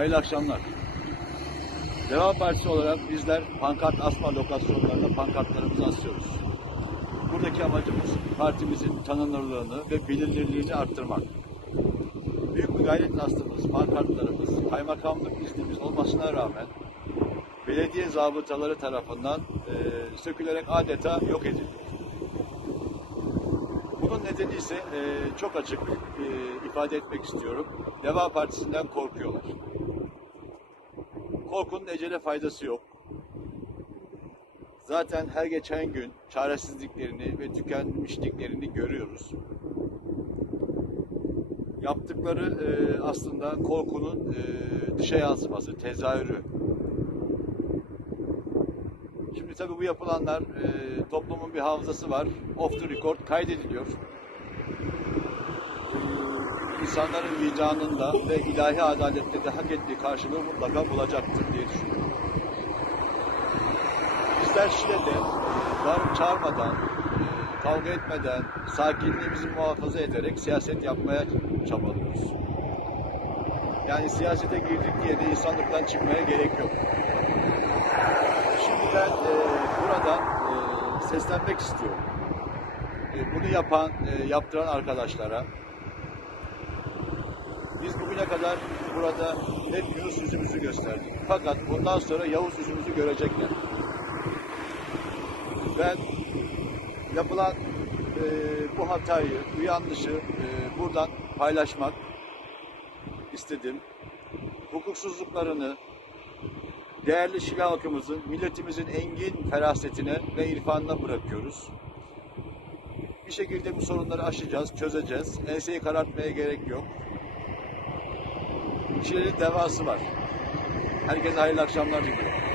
Hayırlı akşamlar. Deva Partisi olarak bizler pankart asma lokasyonlarında pankartlarımızı asıyoruz. Buradaki amacımız partimizin tanınırlığını ve bilinirliğini arttırmak. Büyük bir gayretle astığımız pankartlarımız kaymakamlık iznimiz olmasına rağmen belediye zabıtaları tarafından e, sökülerek adeta yok edildi. Bunun nedeni ise e, çok açık e, ifade etmek istiyorum. Deva Partisi'nden korkuyorlar. Korkunun ecele faydası yok. Zaten her geçen gün çaresizliklerini ve tükenmişliklerini görüyoruz. Yaptıkları e, aslında korkunun e, dışa yansıması, tezahürü. Şimdi tabii bu yapılanlar e, toplumun bir hafızası var. Off the record kaydediliyor. İnsanların vicdanında ve ilahi adalette de hak ettiği karşılığı mutlaka bulacaktır diye düşünüyorum. Bizler Şile'de bağırıp çağırmadan, kavga etmeden, sakinliğimizi muhafaza ederek siyaset yapmaya çabalıyoruz. Yani siyasete girdik diye de insanlıktan çıkmaya gerek yok. Şimdi ben e, buradan e, seslenmek istiyorum. E, bunu yapan, e, yaptıran arkadaşlara, biz bugüne kadar burada hep Yunus yüzümüzü gösterdik. Fakat bundan sonra Yavuz yüzümüzü görecekler. Ben yapılan e, bu hatayı, bu yanlışı e, buradan paylaşmak istedim. Hukuksuzluklarını, değerli Şile halkımızın, milletimizin engin ferasetine ve irfanına bırakıyoruz. Bir şekilde bu sorunları aşacağız, çözeceğiz. Enseyi karartmaya gerek yok. Şile'nin devası var. Herkese hayırlı akşamlar diliyorum.